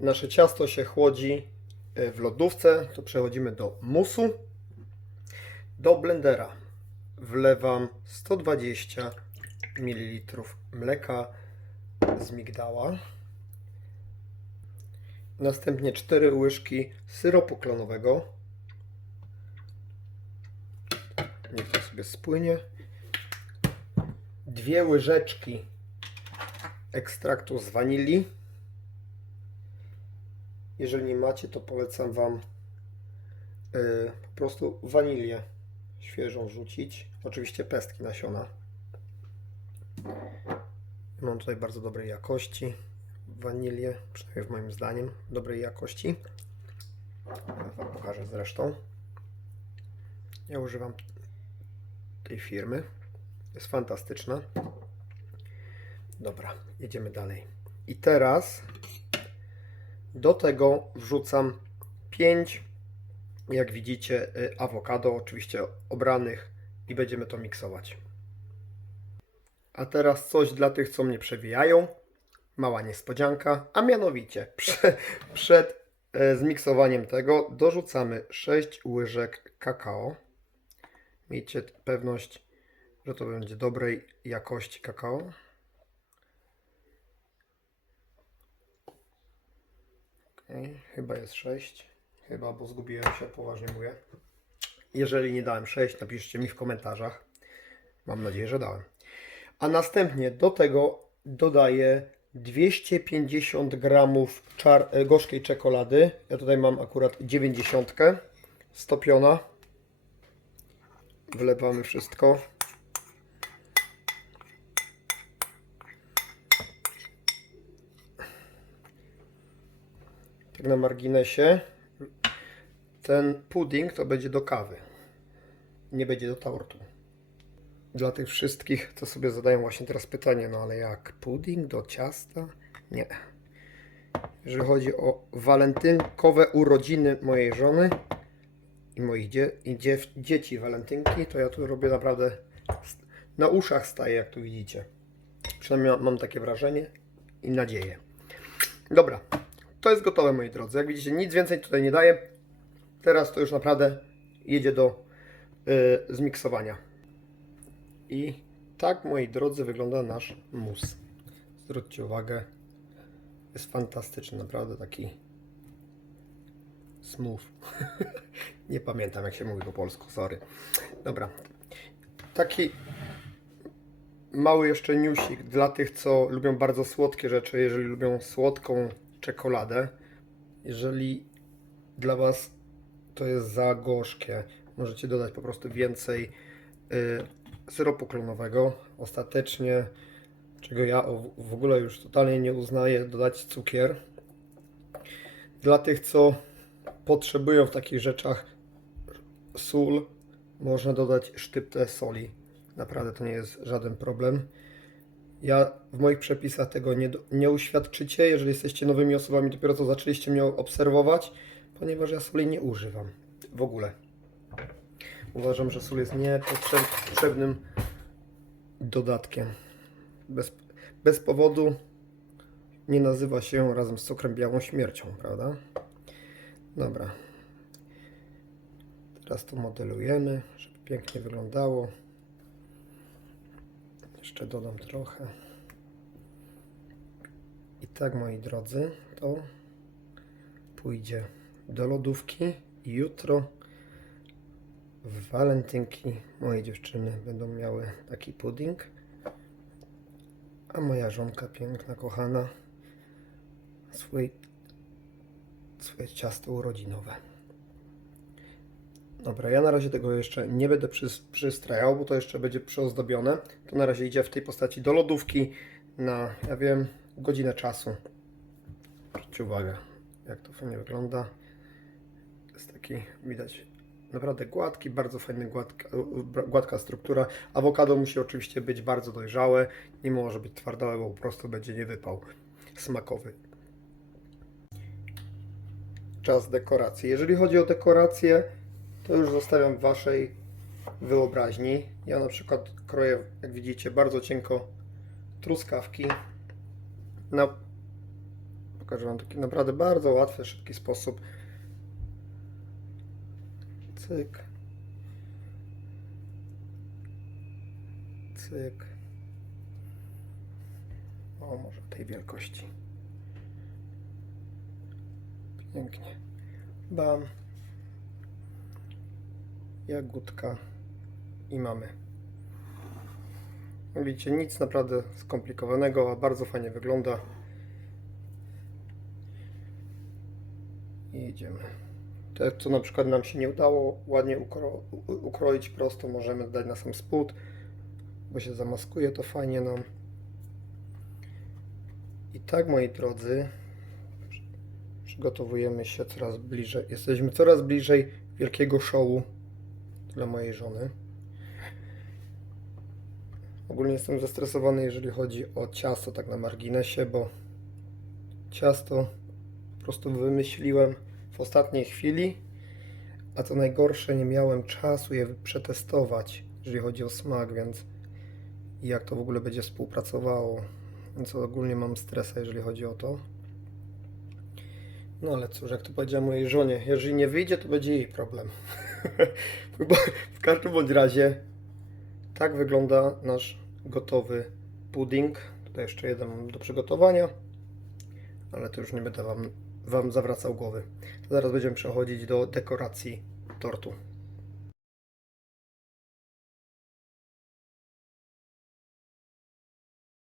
nasze ciasto się chłodzi e, w lodówce, to przechodzimy do musu. Do blendera wlewam 120 ml mleka z migdała. Następnie 4 łyżki syropu klonowego. Niech to sobie spłynie. Dwie łyżeczki ekstraktu z wanilii. Jeżeli nie macie, to polecam Wam yy, po prostu wanilię świeżą rzucić. Oczywiście pestki nasiona. Mam tutaj bardzo dobrej jakości wanilię, przynajmniej w moim zdaniem dobrej jakości. Ja Wam pokażę zresztą. Ja używam tej firmy. Jest fantastyczna. Dobra, jedziemy dalej. I teraz do tego wrzucam 5, jak widzicie, y, awokado, oczywiście obranych i będziemy to miksować. A teraz coś dla tych, co mnie przewijają. Mała niespodzianka, a mianowicie prze, przed e, zmiksowaniem tego dorzucamy 6 łyżek kakao. Miejcie pewność, że to będzie dobrej jakości kakao. Chyba jest 6. Chyba, bo zgubiłem się, poważnie mówię. Jeżeli nie dałem 6, napiszcie mi w komentarzach. Mam nadzieję, że dałem. A następnie do tego dodaję 250 gramów czar, e, gorzkiej czekolady. Ja tutaj mam akurat 90 stopiona. Wlewamy wszystko. Tak na marginesie. Ten pudding to będzie do kawy. Nie będzie do tortu. Dla tych wszystkich, co sobie zadają właśnie teraz pytanie, no ale jak pudding do ciasta? Nie. Jeżeli chodzi o walentynkowe urodziny mojej żony i moich dzie i dziew dzieci walentynki, to ja tu robię naprawdę na uszach staję, jak tu widzicie. Przynajmniej mam takie wrażenie i nadzieję. Dobra, to jest gotowe moi drodzy. Jak widzicie, nic więcej tutaj nie daję. Teraz to już naprawdę jedzie do y, zmiksowania. I tak, moi drodzy, wygląda nasz mus. Zwróćcie uwagę, jest fantastyczny, naprawdę taki smooth. Nie pamiętam, jak się mówi po polsku, sorry. Dobra, taki mały jeszcze newsik dla tych, co lubią bardzo słodkie rzeczy, jeżeli lubią słodką czekoladę. Jeżeli dla Was to jest za gorzkie, możecie dodać po prostu więcej y, syropu klonowego. Ostatecznie, czego ja w ogóle już totalnie nie uznaję, dodać cukier. Dla tych, co potrzebują w takich rzeczach sól, można dodać sztyptę soli. Naprawdę to nie jest żaden problem. Ja w moich przepisach tego nie, nie uświadczycie, jeżeli jesteście nowymi osobami, dopiero co zaczęliście mnie obserwować, ponieważ ja soli nie używam w ogóle. Uważam, że sól jest niepotrzebnym dodatkiem. Bez, bez powodu nie nazywa się razem z cukrem białą śmiercią, prawda? Dobra. Teraz to modelujemy, żeby pięknie wyglądało. Jeszcze dodam trochę. I tak, moi drodzy, to pójdzie do lodówki jutro w walentynki moje dziewczyny będą miały taki pudding, a moja żonka piękna, kochana swój, swoje ciasto urodzinowe. Dobra, ja na razie tego jeszcze nie będę przys- przystrajał, bo to jeszcze będzie przyozdobione. To na razie idzie w tej postaci do lodówki na, ja wiem, godzinę czasu. Zwróćcie uwagę, jak to fajnie wygląda. Jest taki, widać, naprawdę gładki, bardzo fajny, gładka, gładka struktura. Awokado musi oczywiście być bardzo dojrzałe, nie może być twardowe, bo po prostu będzie nie wypał smakowy. Czas dekoracji. Jeżeli chodzi o dekorację, to już zostawiam w Waszej wyobraźni. Ja na przykład kroję, jak widzicie, bardzo cienko truskawki. Na pokażę Wam taki naprawdę bardzo łatwy, szybki sposób. Cyk. Cyk. O, może tej wielkości. Pięknie. Bam. Jagódka. I mamy. Widzicie, nic naprawdę skomplikowanego, a bardzo fajnie wygląda. I idziemy. Te, co na przykład nam się nie udało ładnie ukro ukroić prosto, możemy dać na sam spód, bo się zamaskuje to fajnie nam. I tak, moi drodzy, przy- przygotowujemy się coraz bliżej. Jesteśmy coraz bliżej wielkiego showu dla mojej żony. Ogólnie jestem zestresowany, jeżeli chodzi o ciasto, tak na marginesie, bo ciasto po prostu wymyśliłem w ostatniej chwili, a co najgorsze, nie miałem czasu je przetestować, jeżeli chodzi o smak, więc jak to w ogóle będzie współpracowało. Więc ogólnie mam stresa, jeżeli chodzi o to. No ale cóż, jak to powiedziałem mojej żonie, jeżeli nie wyjdzie, to będzie jej problem. w każdym bądź razie tak wygląda nasz gotowy pudding. Tutaj jeszcze jeden do przygotowania, ale to już nie będę wam, wam zawracał głowy. Zaraz będziemy przechodzić do dekoracji tortu.